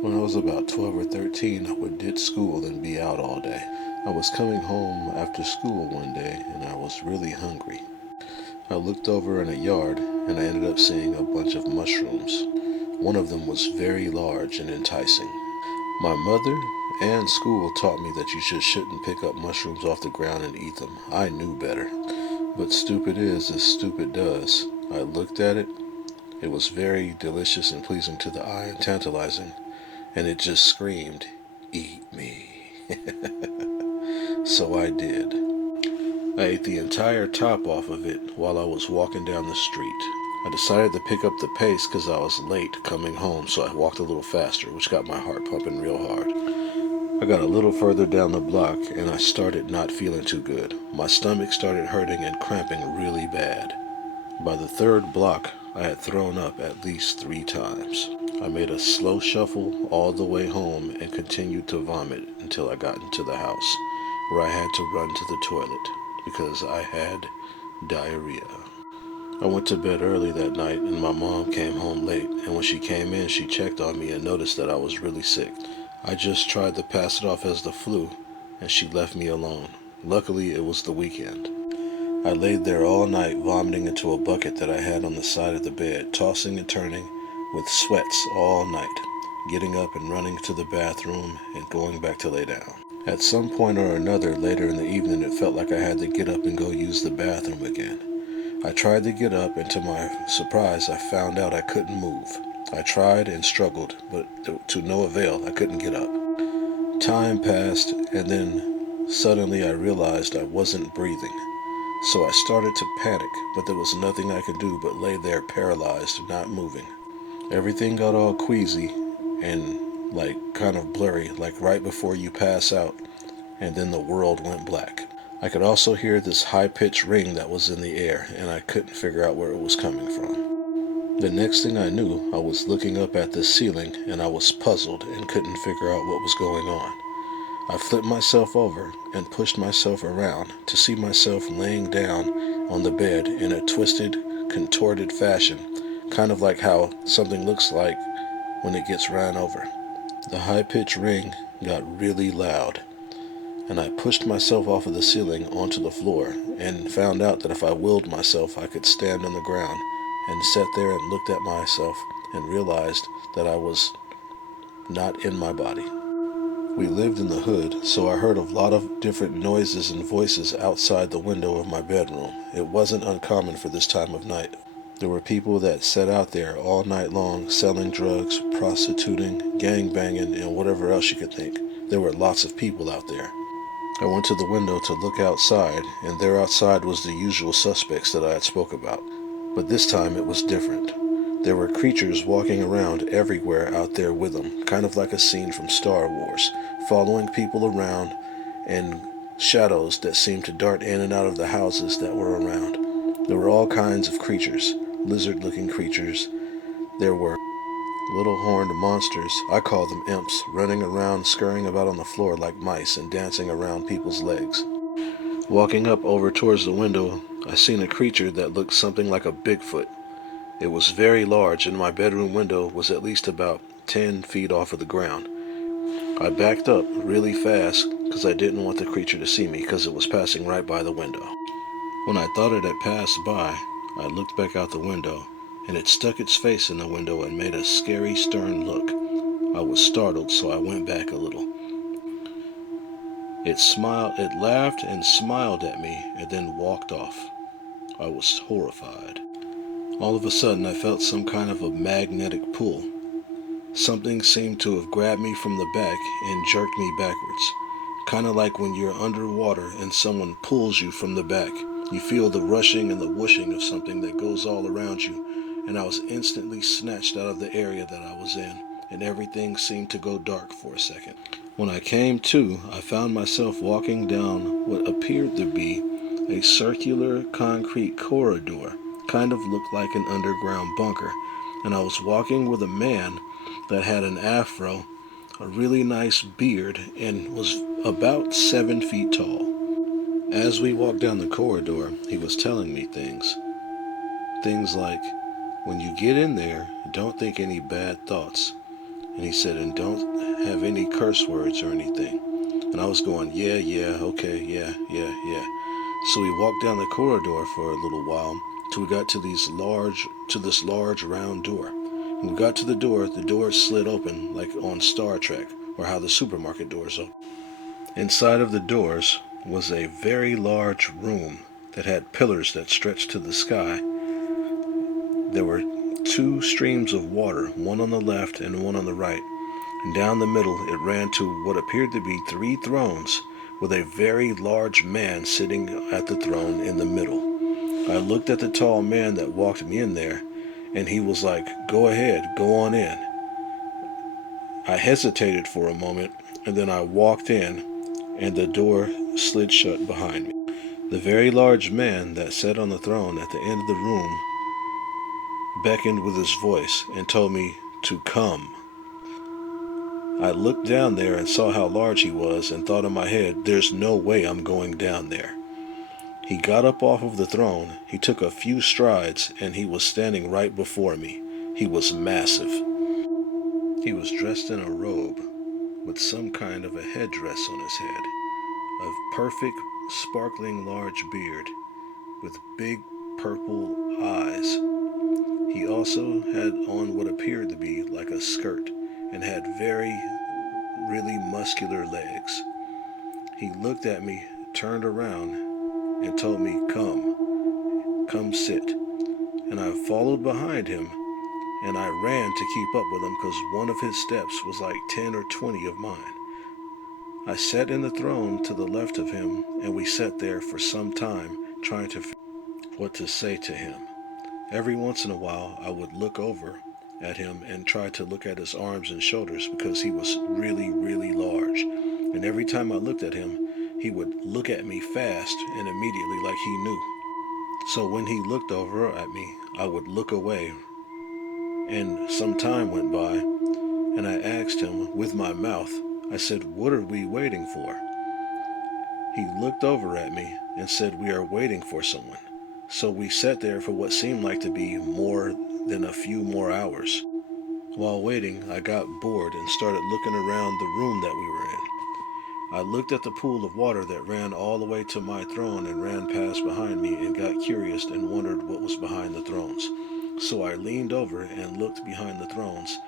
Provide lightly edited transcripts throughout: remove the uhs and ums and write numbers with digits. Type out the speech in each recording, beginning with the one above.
When I was about 12 or 13, I would ditch school and be out all day. I was coming home after school one day and I was really hungry. I looked over in a yard and I ended up seeing a bunch of mushrooms. One of them was very large and enticing. My mother and school taught me that you just shouldn't pick up mushrooms off the ground and eat them. I knew better. But stupid is as stupid does. I looked at it. It was very delicious and pleasing to the eye and tantalizing, and it just screamed, "Eat me." So I did. I ate the entire top off of it while I was walking down the street. I decided to pick up the pace because I was late coming home, so I walked a little faster, which got my heart pumping real hard. I got a little further down the block and I started not feeling too good. My stomach started hurting and cramping really bad. By the third block, I had thrown up at least 3 times. I made a slow shuffle all the way home and continued to vomit until I got into the house, where I had to run to the toilet because I had diarrhea. I went to bed early that night and my mom came home late, and when she came in, she checked on me and noticed that I was really sick. I just tried to pass it off as the flu, and she left me alone. Luckily, it was the weekend. I laid there all night vomiting into a bucket that I had on the side of the bed, tossing and turning with sweats all night, getting up and running to the bathroom and going back to lay down. At some point or another later in the evening, it felt like I had to get up and go use the bathroom again. I tried to get up, and to my surprise, I found out I couldn't move. I tried and struggled, but to no avail. I couldn't get up. Time passed, and then suddenly I realized I wasn't breathing. So I started to panic, but there was nothing I could do but lay there paralyzed, not moving. Everything got all queasy and like kind of blurry, like right before you pass out, and then the world went black. I could also hear this high pitched ring that was in the air, and I couldn't figure out where it was coming from. The next thing I knew, I was looking up at the ceiling and I was puzzled and couldn't figure out what was going on. I flipped myself over and pushed myself around to see myself laying down on the bed in a twisted, contorted fashion, kind of like how something looks like when it gets ran over. The high pitched ring got really loud, and I pushed myself off of the ceiling onto the floor and found out that if I willed myself, I could stand on the ground, and sat there and looked at myself and realized that I was not in my body. We lived in the hood, so I heard a lot of different noises and voices outside the window of my bedroom. It wasn't uncommon for this time of night. There were people that sat out there all night long selling drugs, prostituting, gang banging, and whatever else you could think. There were lots of people out there. I went to the window to look outside, and there outside was the usual suspects that I had spoke about. But this time it was different. There were creatures walking around everywhere out there with them, kind of like a scene from Star Wars, following people around, and shadows that seemed to dart in and out of the houses that were around. There were all kinds of creatures, lizard-looking creatures. There were little horned monsters, I call them imps, running around, scurrying about on the floor like mice and dancing around people's legs. Walking up over towards the window, I seen a creature that looked something like a Bigfoot. It was very large, and my bedroom window was at least about 10 feet off of the ground. I backed up really fast because I didn't want the creature to see me because it was passing right by the window. When I thought it had passed by, I looked back out the window, and it stuck its face in the window and made a scary, stern look. I was startled, so I went back a little. It laughed and smiled at me, and then walked off. I was horrified. All of a sudden, I felt some kind of a magnetic pull. Something seemed to have grabbed me from the back and jerked me backwards. Kind of like when you're underwater and someone pulls you from the back. You feel the rushing and the whooshing of something that goes all around you, and I was instantly snatched out of the area that I was in, and everything seemed to go dark for a second. When I came to, I found myself walking down what appeared to be a circular concrete corridor, kind of looked like an underground bunker, and I was walking with a man that had an afro, a really nice beard, and was about 7 feet tall. As we walked down the corridor, he was telling me things. Things like, when you get in there, don't think any bad thoughts. And he said, and don't have any curse words or anything. And I was going, yeah, okay, yeah. So we walked down the corridor for a little while till we got to this large round door. When we got to the door slid open like on Star Trek, or how the supermarket doors open. Inside of the doors was a very large room that had pillars that stretched to the sky. There were two streams of water, one on the left and one on the right. And down the middle it ran to what appeared to be three thrones, with a very large man sitting at the throne in the middle. I looked at the tall man that walked me in there, and he was like, go ahead, go on in. I hesitated for a moment, and then I walked in, and the door slid shut behind me. The very large man that sat on the throne at the end of the room beckoned with his voice and told me to come. I looked down there and saw how large he was and thought in my head, there's no way I'm going down there. He got up off of the throne, he took a few strides, and he was standing right before me. He was massive. He was dressed in a robe with some kind of a headdress on his head, a perfect, sparkling large beard with big purple eyes. He also had on what appeared to be like a skirt and had really muscular legs. He looked at me, turned around, and told me, come sit. And I followed behind him, and I ran to keep up with him because one of his steps was like 10 or 20 of mine. I sat in the throne to the left of him, and we sat there for some time trying to figure out what to say to him. Every once in a while, I would look over at him and try to look at his arms and shoulders because he was really, really large. And every time I looked at him, he would look at me fast and immediately like he knew. So when he looked over at me, I would look away. And some time went by, and I asked him with my mouth, I said, what are we waiting for? He looked over at me and said, we are waiting for someone. So we sat there for what seemed like to be more than a few more hours. While waiting, I got bored and started looking around the room that we were in. I looked at the pool of water that ran all the way to my throne and ran past behind me and got curious and wondered what was behind the thrones. So I leaned over and looked behind the thrones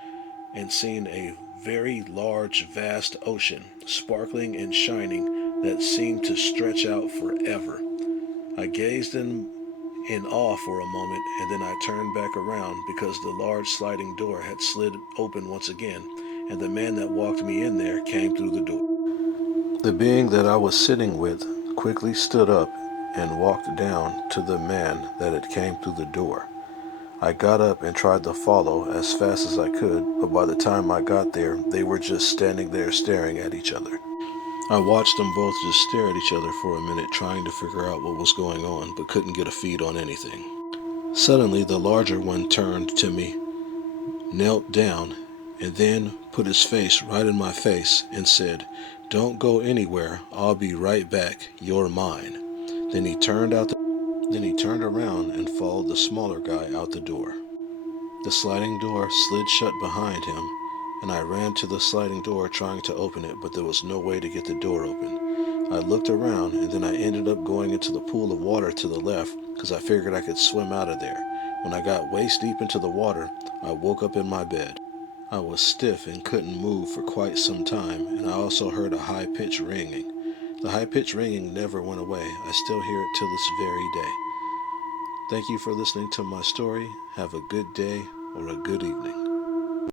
and seen a very large, vast ocean, sparkling and shining, that seemed to stretch out forever. I gazed in awe for a moment, and then I turned back around because the large sliding door had slid open once again, and the man that walked me in there came through the door. The being that I was sitting with quickly stood up and walked down to the man that had came through the door. I got up and tried to follow as fast as I could, but by the time I got there, they were just standing there staring at each other. I watched them both just stare at each other for a minute, trying to figure out what was going on, but couldn't get a feed on anything. Suddenly, the larger one turned to me, knelt down, and then put his face right in my face and said, don't go anywhere, I'll be right back, you're mine. Then he turned around and followed the smaller guy out the door. The sliding door slid shut behind him, and I ran to the sliding door trying to open it, but there was no way to get the door open. I looked around, and then I ended up going into the pool of water to the left because I figured I could swim out of there. When I got waist deep into the water, I woke up in my bed. I was stiff and couldn't move for quite some time, and I also heard a high-pitched ringing. The high-pitched ringing never went away. I still hear it till this very day. Thank you for listening to my story. Have a good day or a good evening.